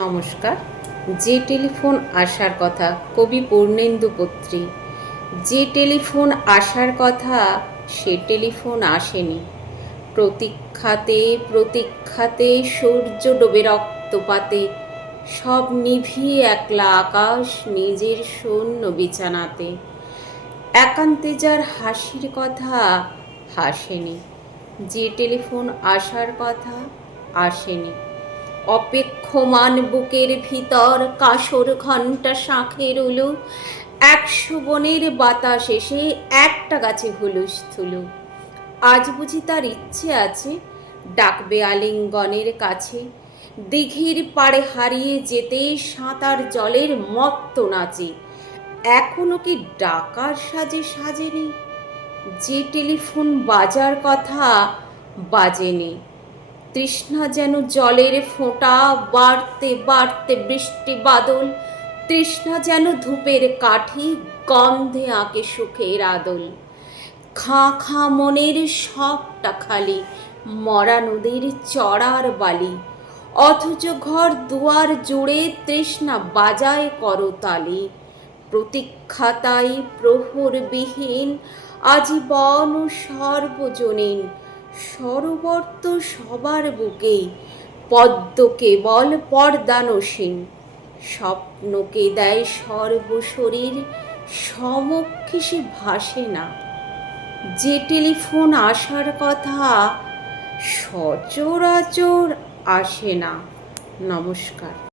নমস্কার। যে টেলিফোন আসার কথা, কবি পূর্ণেন্দু পত্রী। যে টেলিফোন আসার কথা সে টেলিফোন আসেনি। প্রতীক্ষাতে প্রতীক্ষাতে সূর্য ডোবে রক্তপাতে, সব নিভিয়ে একলা আকাশ নিজের শূন্য বিছানাতে। একান্তে যার হাসির কথা হাসেনি, যে টেলিফোন আসার কথা আসেনি। অপেক্ষমান বুকের ভিতর কাসর ঘণ্টা শাঁখের উলু, 100 বনের বাতাস এসে একটা গাছে হুলুস থুলু। আজ বুঝি তার ইচ্ছে আছে ডাকবে আলিঙ্গনের কাছে, দিঘির পাড়ে হারিয়ে যেতে সাঁতার জলের মত্ত নাচে। এখনো কি ডাকার সাজে সাজেনি, যে টেলিফোন বাজার কথা বাজেনি। তৃষ্ণা যেন জলের ফোঁটা, বাড়তে বাড়তে বৃষ্টি বাদল। তৃষ্ণা যেন ধূপের কাঠি, গন্ধে আঁকে সুখের আদল। খাঁ খাঁ মনের সবটা খালি, মরা নদীর চড়ার বালি। অথচ ঘর দুয়ার জুড়ে তৃষ্ণা বাজায় করতালি। প্রতীক্ষাতাই প্রহরবিহীন আজীবন সর্বজনীন। সরোবর তো সবার বুকেই, পদ্ম কেবল পর্দানসীন। স্বপ্নকে দেয় সর্বশরীর, সমক্ষে সে ভাসে না। যে টেলিফোন আসার কথা সচরাচর আসে না। নমস্কার।